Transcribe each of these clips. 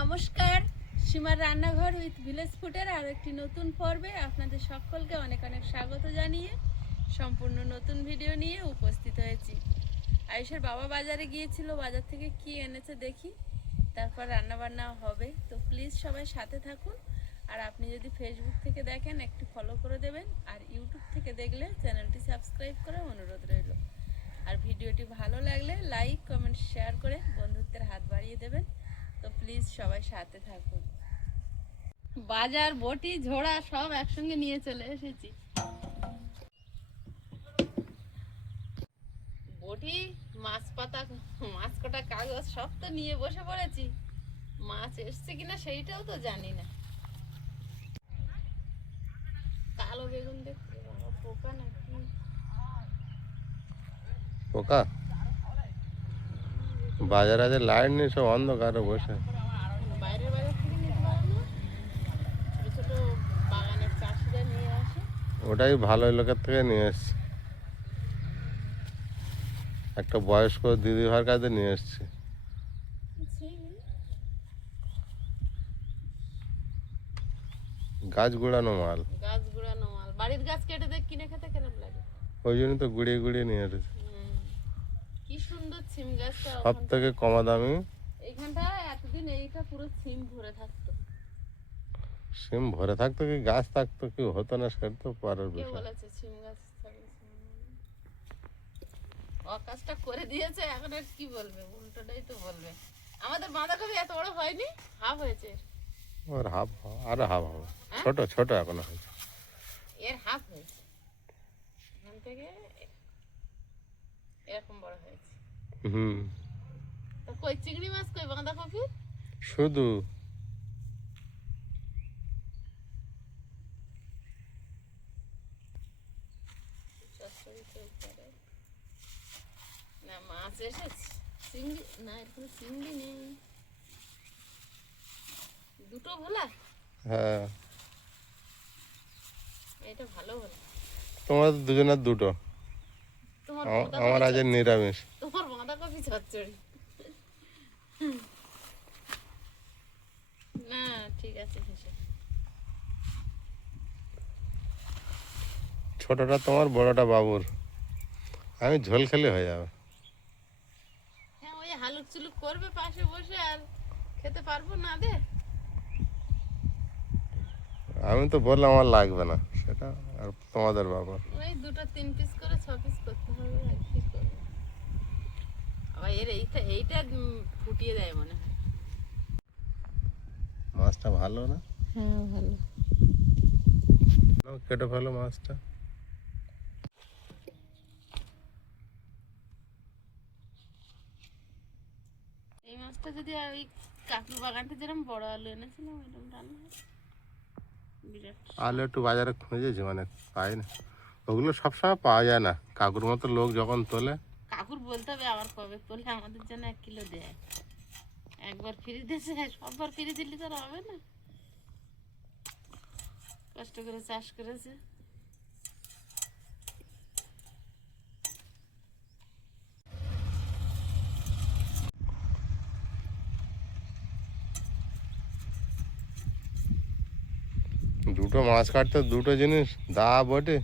নমস্কার, সীমার রান্নাঘর উইথ ভিলেজ ফুডের আর একটি নতুন পর্বে আপনাদের সকলকে অনেক অনেক স্বাগত জানিয়ে সম্পূর্ণ নতুন ভিডিও নিয়ে উপস্থিত হয়েছি। আয়ুষের বাবা বাজারে গিয়েছিল, বাজার থেকে কি এনেছে দেখি, তারপর রান্না বান্না হবে। তো প্লিজ সবাই সাথে থাকুন। আর আপনি যদি ফেসবুক থেকে দেখেন একটু ফলো করে দেবেন, আর ইউটিউব থেকে দেখলে চ্যানেলটি সাবস্ক্রাইব করে অনুরোধ রইল। আর ভিডিওটি ভালো লাগলে লাইক কমেন্ট শেয়ার করে বন্ধুত্বের হাত বাড়িয়ে দেবেন। তো প্লিজ সবাই সাথে থাকুন। বাজার বটি ঝোড়া সব একসঙ্গে নিয়ে চলে এসেছি। বটি, মাছ পাতা, মাছ কাটা কাগজ সব তো নিয়ে বসে পড়েছি। মাছ এসছে কিনা সেইটাও তো জানি না। কালো বেগুন দেখতে পোকা নাকি পোকা? বাজারে যে লাইট নেই, সব অন্ধকারে বসে। বাইরের বাজার থেকে নিতে পারো না? ছোট ছোট বাগানের চাষিরা নিয়ে আসে। ওটাই ভালো লোকের থেকে নিয়ে এসছি। একটা বয়স্ক দিদি ভাইয়ের কাছে নিয়ে এসছি। গাছ গুড়ানো মাল। গাছ গুড়ানো মাল, বাড়ির গাছ কেটে দেখ কিনে খেতে কেমন লাগে। ওই জন্য তো গুড়িয়ে গুড়িয়ে নিয়ে এসেছি। কি সুন্দর সিম গাছটা, সব থেকে কমা দামি। এইখানটা এতদিন এইটা পুরো সিম ভরে থাকতো। সিম ভরে থাকতো কি গাছ থাকতো কি হতো না, সেটা তো পরের কে বিষয়। বলেছে সিম গাছ থাকবে? কাজটা করে দিয়েছে, এখন আর কি বলবে, উল্টোটাই তো বলবে। আমাদের বাঁধাকপি এত বড় হয়নি, হাফ হয়েছে। ওর হাফ আরো হাফ হবে, ছোট ছোট এখনো হয়েছে। এর হাফ হয়েছে, এখান থেকে এরকম বড় হয়েছে। তো কই চিংড়ি মাছ, কই বাঁধাকপি? শুধু না মাছ এসেছে, চিংড়ি না, এরকম চিংড়ি নেই। দুটো ভোলা? হ্যাঁ, এটা ভালো হলো। তোমার দুজনের দুটো, আমার আজ নিরামিষ। তোমার বাঁধাকপি চচ্চড়ি না, ঠিক আছে। ছোটটা তোমার, বড়টা বাবুর। আমি ঝোল খেলে হয়ে যাবে। হ্যাঁ, ওই হালুক চুলুক করবে পাশে বসে, আর খেতে পারবো না দে। আমি তো বললাম আমার লাগবে না, সেটা আর তোমাদের ব্যাপার। ওই দুটো 3 পিস করে 6 পিস করতে হবে, আর কি করবো। আবার এর এইটা ফুটিয়ে দেয় মনে হয়। মাছটা ভালো না? হ্যাঁ ভালো। কেটে ফেলো মাছটা। এই মাছটা যদি ওই কাকুর বাগানটা যেরকম বড় আলু এনেছিলাম এরকম রান্না হয়। বিরাট আলু একটু বাজারে খুঁজেছি, মানে পাই না। ওগুলো সবসময় পাওয়া যায় না, কাকুর মতো লোক যখন তোলে। কাকুর বলতে হবে আবার কবে তোলে আমাদের জন্য 1 কিলো দেয়। একবার ফ্রি দিয়েছে, সববার ফ্রি দিলে তো আর হবে না। কষ্ট করে চাষ করেছে। দুটো মাছ কাটতে দুটো জিনিস দা বটে।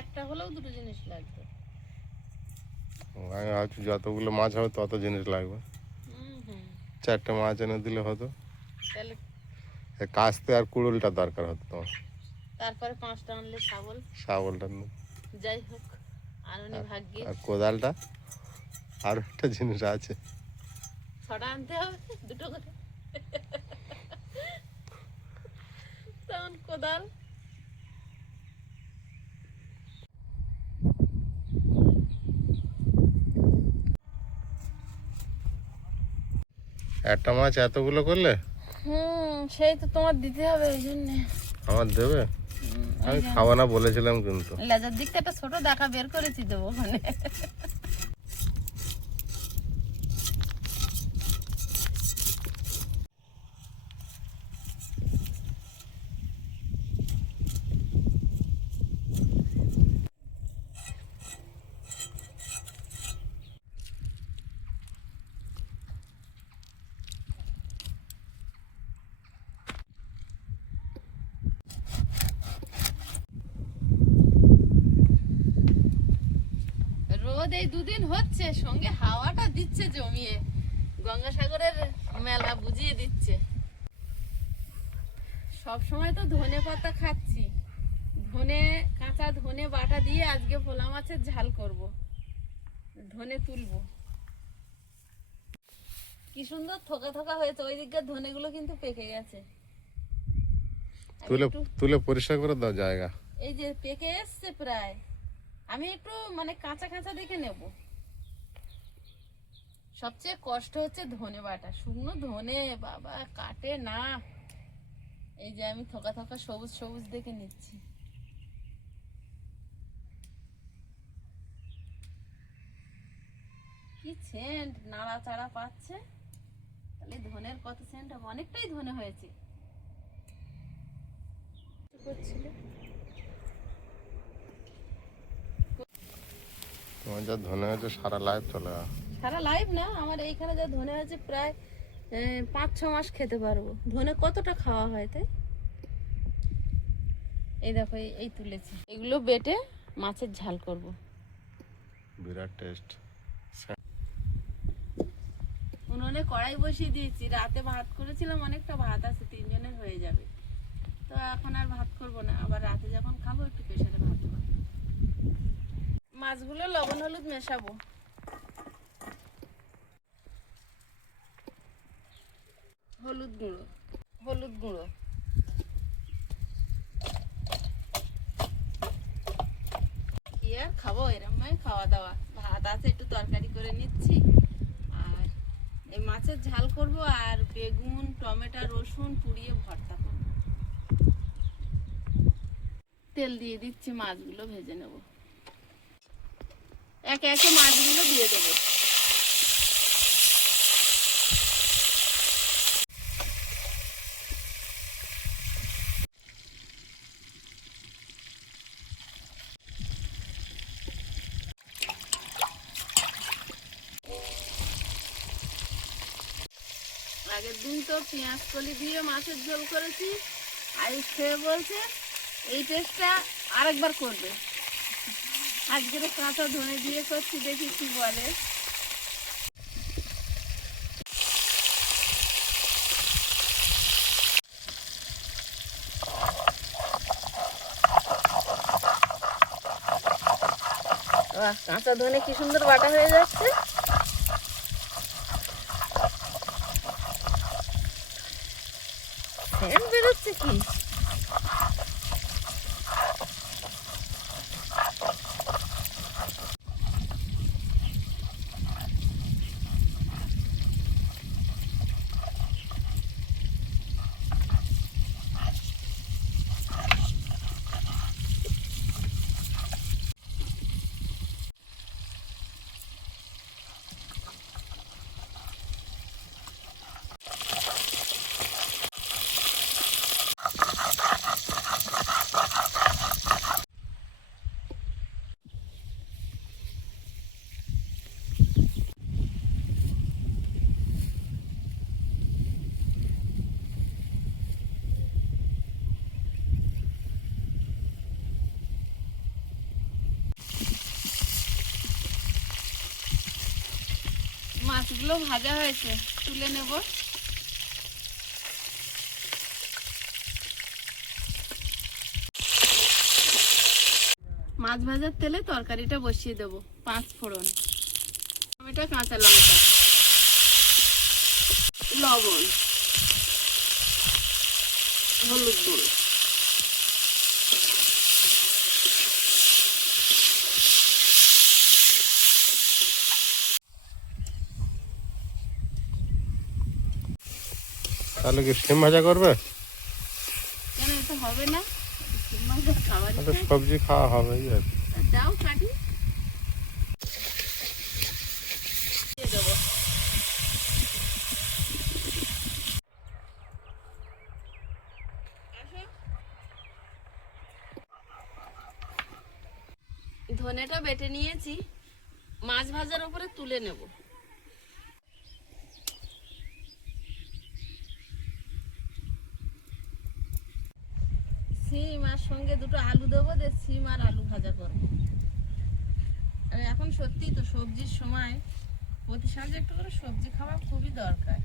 একটা হলেও দুটো জিনিস লাগবে। আমি ভাবছি যতগুলো মাছ হবে তত জিনিস লাগবে। 4টে মাছ এনে দিলে হতো। তাহলে কাস্তে আর কুড়ুলটা দরকার হতো তোমার। তারপরে 5টা আনলে শাবলটা যাই হোক, আননি ভাগ্যে। আর কোদালটা, আর একটা জিনিস আছে। 6টা আনতে হবে, দুটো করে। তখন কোদাল। একটা মাছ এতগুলো করলে? সেই তো তোমার দিতে হবে, এই জন্য। আমার দেবে? আমি খাবো না বলেছিলাম, কিন্তু লেজার দিকটা একটা ছোট দেখা বের করেছি, দেবো ওখানে। রোদ এই দুদিন হচ্ছে, সঙ্গে হাওয়াটা দিচ্ছে জমিয়ে, গঙ্গাসাগরের মেলা বুঝিয়ে দিচ্ছে। সব সময় তো ধনে পাতা খাচ্ছি, কাঁচা ধনে বাটা দিয়ে আজকে ভোলা মাছের ঝাল করব, ধনে তুলবো। কি সুন্দর থোকা থোকা হয়েছে, ওই দিককার ধনেগুলো কিন্তু পেকে গেছে। তুলে পরিষ্কার করে দাও জায়গা। এই যে পেকে এসছে প্রায়, আমি একটু মানে কাঁচা কাঁচা দেখে নেব। সবচেয়ে কষ্ট হচ্ছে ধনে বাটা, শুকনো ধনে বাবা কাটে না। এই যে আমি থোকা থোকা সবুজ সবুজ দেখে নিচ্ছি। কি সেন্ট নাড়াচাড়া পাচ্ছে, তাহলে ধনের কত সেন্ট হবে, অনেকটাই ধনে হয়েছে। তোমার যা ধনে হয়েছে সারা লাইফ চলে যাবে। সারা লাইফ না, আমার এইখানে যা ধনে হয়েছে প্রায় 5-6 মাস খেতে পারবো। ধনে কতটা খাওয়া হয় তাই। এই দেখো এই তুলেছি, এগুলো বেটে মাছের ঝাল করব। বিরাট টেস্ট। উনুনে কড়াই বসিয়ে দিয়েছি, রাতে ভাত করেছিলাম, অনেকটা ভাত আছে, 3 জনের হয়ে যাবে। তো এখন আর ভাত করব না, আবার রাতে যখন খাবো একটু প্রেসারে ভাত করব। মাছগুলো লবণ হলুদ মেশাবো। হলুদ গুঁড়ো কি আর খাবো, এরম খাওয়া দাওয়া। ভাত আছে, একটু তরকারি করে নিচ্ছি, আর এই মাছের ঝাল করব, আর বেগুন টমেটো রসুন পুড়িয়ে ভর্তা করব। তেল দিয়ে দিচ্ছি, মাছগুলো ভেজে নেব। একে একে মাছগুলো দিয়ে দেবো। আগের দিন তো পেঁয়াজ কলি দিয়ে মাছের ঝোল করেছি, আয়ুষ খেয়ে বলছে এই টেস্টটা আরেকবার করবে। আজকের কাঁচা ধনে দিয়ে করছি, দেখি কি বলে। কাঁচা ধনে কি সুন্দর বাটা হয়ে যাচ্ছে। বেরোচ্ছে কি, মাছগুলো ভাজা হয়েছে, তুলে নেব। মাছ ভাজার তেলে তরকারিটা বসিয়ে দেব। 5 ফোড়ন, টমেটো কাঁচা লঙ্কা, লবণ, হলুদ গুঁড়ো, তাহলে কি শিম ভাজা করবে? কেন এটা হবে না? শিম ভাজা খাবার সবজি খাওয়া হবে। দাও কাটি দিয়ে দেবো। ধনেটা বেটে নিয়েছি, মাছ ভাজার উপরে তুলে নেব। সিম আর সঙ্গে দুটো আলু দেবো, সিম আর আলু ভাজা করবো। এখন সত্যি তো সবজির সময় প্রতি সাঁঝে একটু করে সবজি খাওয়া খুবই দরকার।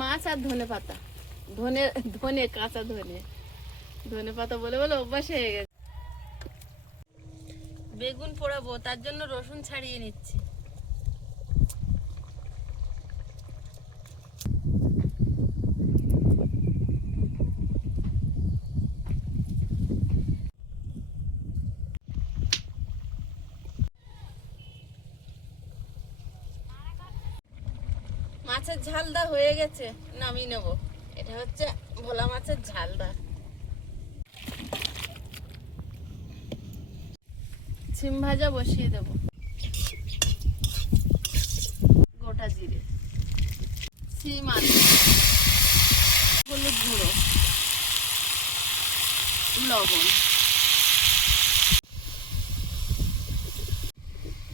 মাছ আর ধনে পাতা, ধনে ধনে কাঁচা ধনে, ধনে পাতা বলে বলে অভ্যাস হয়ে গেছে। বেগুন পোড়াবো, তার জন্য রসুন ছাড়িয়ে নিচ্ছি। মাছের ঝালদা হয়ে গেছে, নামিয়ে নেব। এটা হচ্ছে ভোলা মাছের ঝালদা। সিম ভাজা বসিয়ে দেব, গোটা জিরে, সিম, আলু, হলুদ গুঁড়ো, লবণ।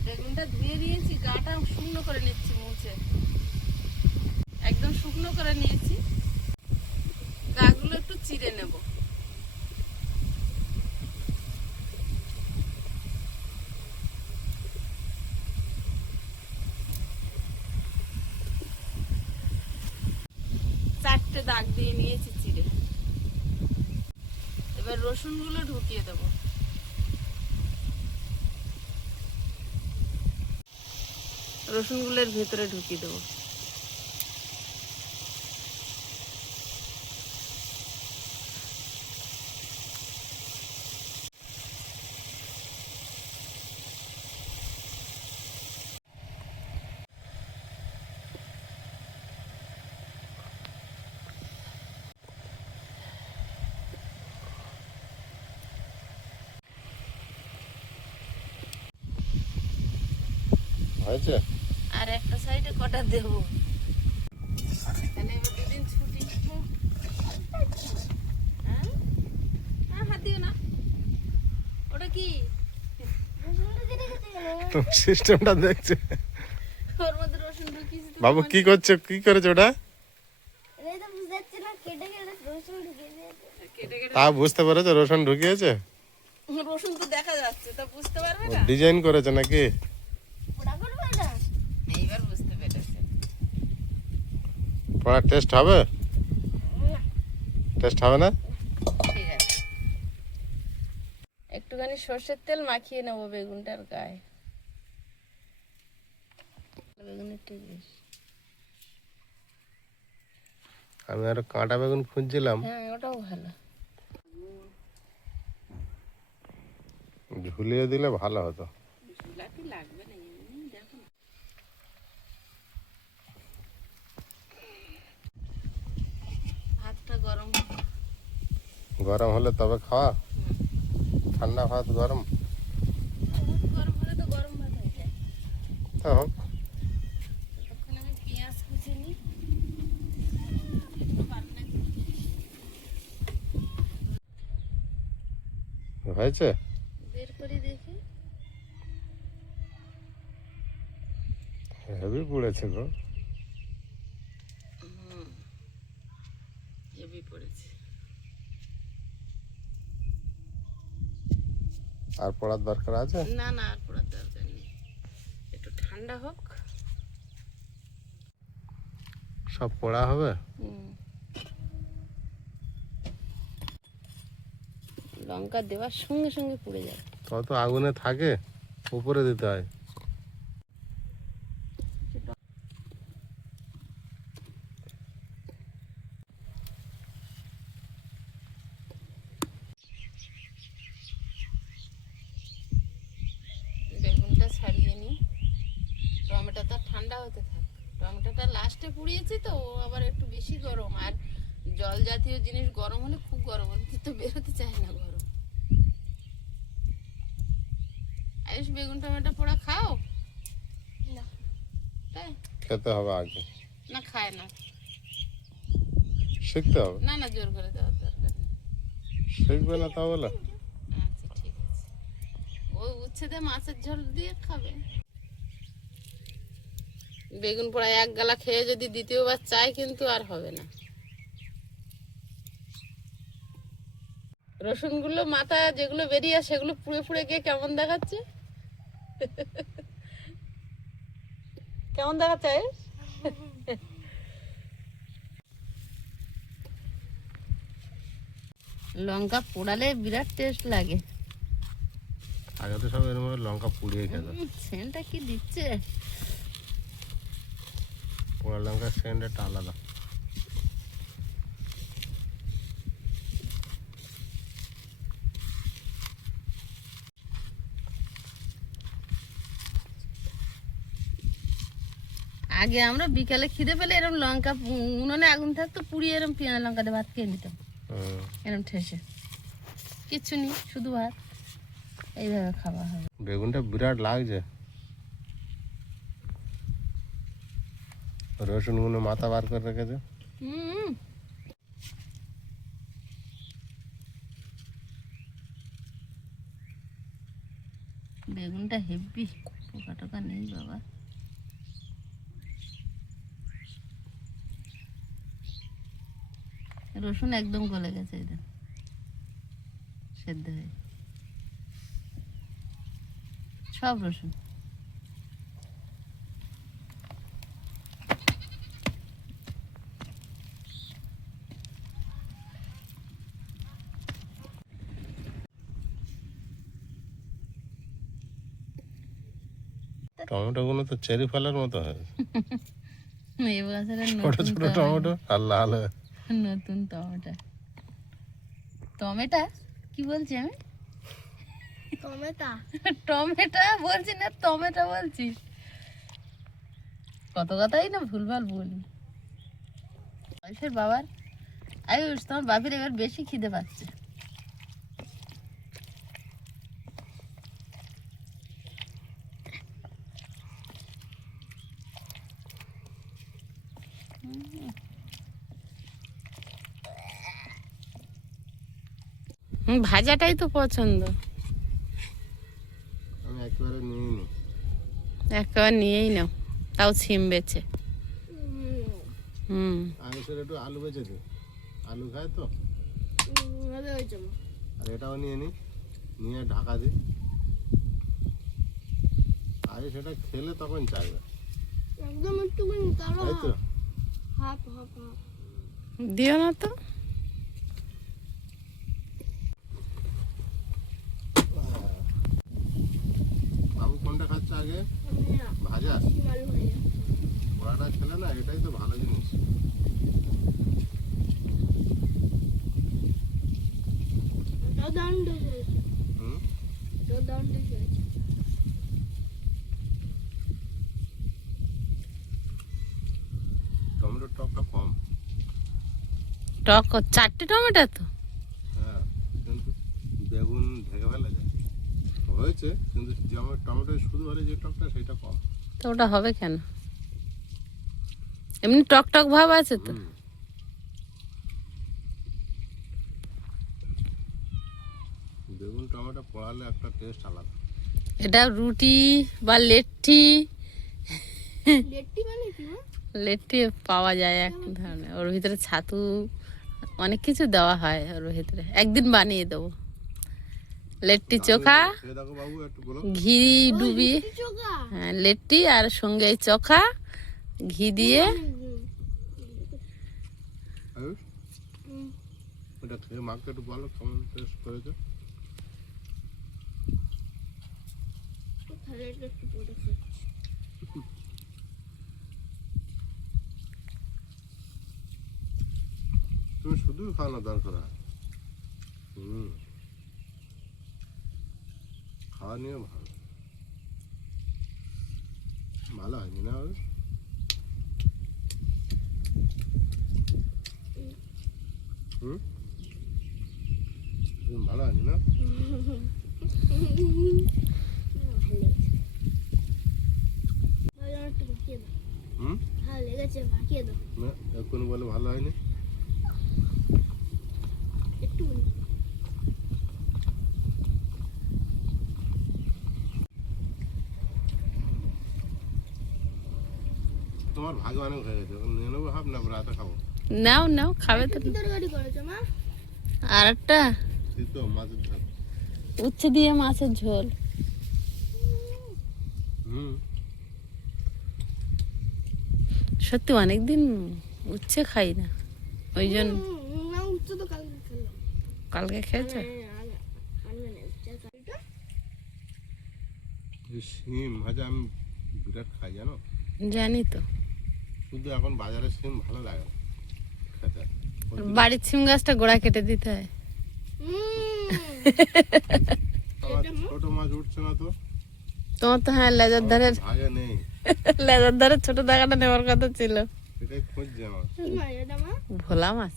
বেগুনটা ধুয়ে নিয়েছি, গাটা শুকনো করে নিচ্ছি, মুছে একদম শুকনো করে নিয়েছি। গাগুলো একটু চিড়ে নেব। চারটে দাগ দিয়ে নিয়েছি চিড়ে। এবার রসুনগুলো ঢুকিয়ে দেব। রসুনগুলোর ভেতরে ঢুকিয়ে দেবো। হয়েছে? আর একটা সাইডে কটা দেবো। তাহলে এবার দুদিন ছুটি। হ্যাঁ, হাত দিও না। ওটা কি? সিস্টেমটা দেখছে ওর মধ্যে রসুন ঢুকিয়েছি তো। বাবু। কি করছে, কি করেছে ওটা? কেটে কেটে তা বুঝতে পেরেছে রসুন ঢুকিয়েছে? রসুন তো দেখা যাচ্ছে, তা বুঝতে পারবে না। ডিজাইন করেছে নাকি? এইবার বুঝতে পেরেছে। পড়া টেস্ট হবে? টেস্ট হবে না? ঠিক আছে, একটুখানি সর্ষের তেল মাখিয়ে নেবো বেগুনটার গায়ে। বেগুনের ঠিক বেশি। আমি আরো কাঁটা বেগুন খুঁজছিলাম, হ্যাঁ, ওটাও ভালো। ঝুলিয়ে দিলে ভালো হতো। ঝুলাটি লাগবে না, এমনি দেখো না। ভাতটা গরম। গরম হলে তবে খাওয়া? ঠান্ডা ভাত গরম? ভাত গরম হলে তো গরম ভাত হয়ে যায়। তা হোক। তখন আমি পেঁয়াজ কুচে নিই। হয়েছে? বের করে দেখি। হেভি পুড়েছে গো। হেভি পড়েছে। আর পড়ার দরকার আছে? না না, আর পড়ার দরকার নেই, একটু ঠান্ডা হোক। সব পড়া হবে? লঙ্কা দেওয়ার সঙ্গে সঙ্গে পুড়ে যায়। তত আগুনে থাকে, উপরে দিতে হয়। বেগুনটা ছাড়িয়ে নিই। টমেটোটা ঠান্ডা হতে থাক। টমেটোটা লাস্টে পুড়িয়েছি তো, ও আবার একটু বেশি গরম। আর জল জাতীয় জিনিস গরম হলে খুব গরম হলে তো বেরোতে চায় না গরম। আয়ুষ বেগুন টমেটো পোড়া খাও? না। তাই? খেতে হবে আগে, না খায় না। শিখতে হবে। না না, জোর করে দেওয়ার দরকার নেই। শিখবে না তা বলে? আচ্ছা ঠিক আছে, ওই উচ্ছেদে মাছের ঝোল দিয়ে খাবে। বেগুন পোড়া এক গালা খেয়ে যদি দ্বিতীয়বার চাই কিন্তু আর হবে না। রসুনগুলো মাথা যেগুলো বেরিয়ে সেগুলো পুড়ে পুড়ে গিয়ে কেমন দেখাচ্ছে? কেমন দেখাচ্ছে? লঙ্কা পোড়ালে বিরাট টেস্ট লাগে। আগে তো সব এরকম লঙ্কা পুড়িয়ে খেত। সেন্টটা কি দিচ্ছে! পোড়া লঙ্কার সেন্ট একটা আলাদা। আগে আমরা বিকালে খিদে পেলে এরকম লঙ্কা উনুনে আগুন থাকতো, পুড়িয়ে এরকম পেঁয়াজ লঙ্কা দিয়ে ভাত খেয়ে নিতাম এরকম ঠেসে। কিচ্ছু নেই, শুধু ভাত, এইভাবে খাওয়া হবে। বেগুনটা বিরাট লাগছে, রসুনগুলো মাথা বার করে রেখেছে। বেগুনটা হেভি, পোকা টোকা নেই বাবা। রসুন একদম গলে গেছে, এটা সেদ্ধ হয়ে সব রসুন। টমেটো গুলো তো চেরি ফলের মতো হয়েছে, এই বছরে ছোট ছোট টমেটো আর লাল হয়ে। নতুন টমেটো, টমেটো কি বলছি আমি? টমেটো টমেটো বলছি না, টমেটো বলছি। কত কথাই না ভুলভাল বলি। আয়ুষের বাবার, আয়ুষ তোমার বাপির এবার বেশি খিদে পাচ্ছে। ভাজাটাই তো পছন্দ। আমি একেবারে নিয়ে নি, একেবারে নিয়েই নাও, তাও ছিম বেছে। আয়ুষের একটু আলু বেঁচে দে, আলু খায় তো। আর এটাও নিয়ে নি, নিয়ে ঢাকা দি। আয়ুষ এটা খেলে তখন চাইবে। একদম একটুখানি কালো তাই তো? Half half half. দিও না তো। বাবু কোনটা খাচ্ছে আগে? ভাজা? আলু ভাজা। পোড়াটা খেলে না, এটাই তো ভালো জিনিস। ওটাও দারুণ টেস্ট হয়েছে। হুম, ওটাও দারুণ টেস্ট হয়েছে। টমেটোর টকটা কম। টক 4টে টমেটো তো। হ্যাঁ, কিন্তু বেগুন ঢেকে ফেলা যায় হয়েছে, কিন্তু যেমন টমেটো শুধু হলে যে টকটা সেটা কম। তো ওটা হবে কেন? এমনি টক টক ভাব আছে তো। বেগুন টমেটো পোড়ালে একটা টেস্ট আলাদা। এটা রুটি বা লেট্টি, লেট্টি মানে কি? লেট্টি পাওয়া যায় এক ধরনের, ওর ভিতরে ছাতু অনেক কিছু দেওয়া হয় ওর ভিতরে। একদিন বানিয়ে দেবো লেট্টি চোখা, খেয়ে দেখো বাবু, একটু বলো। ঘি ডুবিয়ে। চোখা। হ্যাঁ, লেট্টি আর সঙ্গে এই চোখা ঘি দিয়ে। আয়ুষ, এটা খেয়ে মাকে একটু বলো কেমন টেস্ট করেছে। তাহলে এটা একটু পরে খাচ্ছি। তুমি শুধু খাওয়ানো দরকার হয়। খাওয়া নিয়ে ভালো, ভালো হয়নি না আয়ুষ? হুম ভালো আছে না? ভালো একটু মাখিয়ে দাও। হুম ভালো লেগেছে, মাখিয়ে দাও না এক্ষুনি বলে ভালো হয়নি। একটু। তোমার ভাগে অনেক হয়ে গেছে, এখন নিয়ে নেবো হাফ না রাতে খাবো। নাও নাও, খাবে তো। কি তরকারি করেছো মা? আর একটা শীত তো মাছের ঝাল। উচ্ছে দিয়ে মাছের ঝোল। হুম সত্যি অনেকদিন উচ্ছে খাই না, ওই জন্য। না, উচ্চ তো কালকে খেলাম। কালকে খেয়েছো? এই শিম ভাজা আমি বিরাট খাই জানো। জানি তো। শুধু এখন বাজারে শিম ভালো লাগে না খেতে। বাড়ির সিম গাছটা গোড়া কেটে দিতে হয়। আমার ছোট মাছ উঠছে না তো। তোমার তো হ্যাঁ লেজার আমার ধারে, তো ভাগে নেই, লেজার ধারে ছোট দাগাটা নেওয়ার কথা ছিল। এটাই খুঁজছে আমার। ভোলা মাছ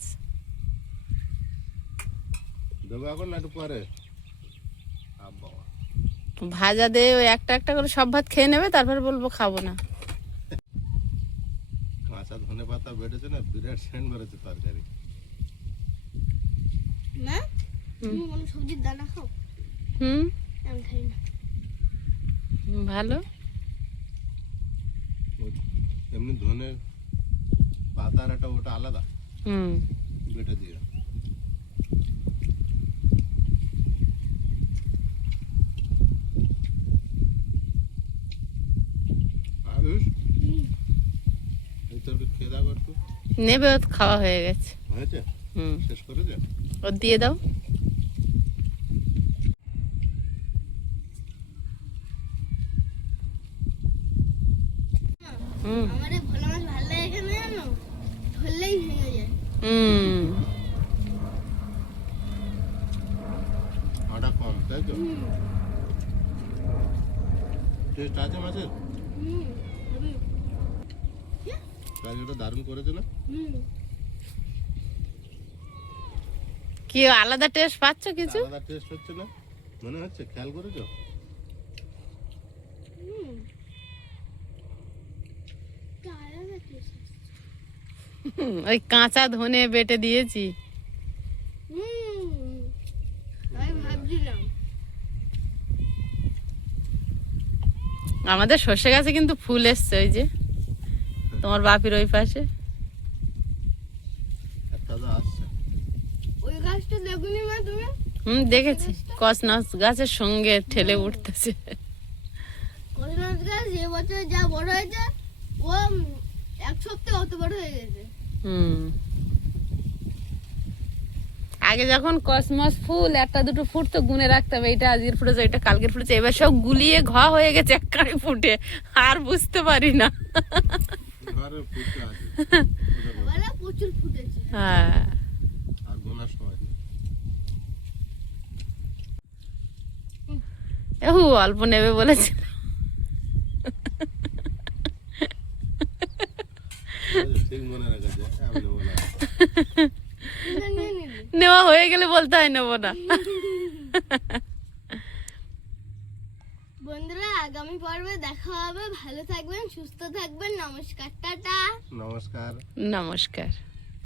দেবো এখন না একটু পরে? বাবা ভাজা দিয়ে ওই একটা একটা করে সব ভাত খেয়ে নেবে, তারপর বলবো খাবো না। কাঁচা ধনে পাতা বেটেছে না, বিরাট সেন্ট বেরোচ্ছে তরকারি। না, তুমি কোনো সবজির দানা খাও? হুম, আমি খাই না। ভালো। এমনি ধনে পাতার একটা ওটা আলাদা হুম, বেটে দিয়ে। আয়ুষ এই তরকারি খেয়ে দাও একটু। নেবে, ওর খাওয়া হয়ে গেছে। হয়েছে? হুম, শেষ করে দে। ওর দিয়ে দাও। হুম আমার এই ভোলা মাছ ভালো লাগে কেন জানো? ধরলেই ভেঙে যায়। হুম, আটা কম তাই তো? টেস্ট আছে মাছের? হেবি। তরকারিটা দারুণ করেছে না? কি আলাদা টেস্ট পাচ্ছ কিছু? আলাদা টেস্ট হচ্ছে না মনে হচ্ছে, খেয়াল করেছো? ওই কাঁচা ধনে বেটে দিয়েছি। আমি ভাবছিলাম আমাদের সর্ষে গাছে কিন্তু ফুল এসছে, ওই যে তোমার বাপির ওই পাশে। একটা তো আসছে। ওই গাছটা দেখুনি মা তুমি? হুম, দেখেছি। কসনাস গাছের সঙ্গে ঠেলে উঠতেছে। কসনাস গাছ এবছর যা বড় হয়েছে, ও এক সপ্তাহে অত বড় হয়ে গেছে। হুম, আগে যখন কসমস ফুল একটা দুটো ফুটতো, গুনে রাখতে হবে এটা আজকের ফুটেছে, এটা কালকের ফুটেছে। এবার সব গুলিয়ে ঘ হয়ে গেছে একখানে ফুটে, আর বুঝতে পারি না। ঘরে ফুটে আছে এবারে প্রচুর ফুটেছে। হ্যাঁ, আর গোনার সময় নেই। এহু অল্প নেবে বলেছিল। ঠিক মনে রেখেছে, এমনি বলা। এটা নিয়ে নিবি। নেওয়া হয়ে গেলে বলতে হয় নেবো না। বন্ধুরা, আগামী পর্বে দেখা হবে। ভালো থাকবেন, সুস্থ থাকবেন। নমস্কার, টাটা। নমস্কার। নমস্কার।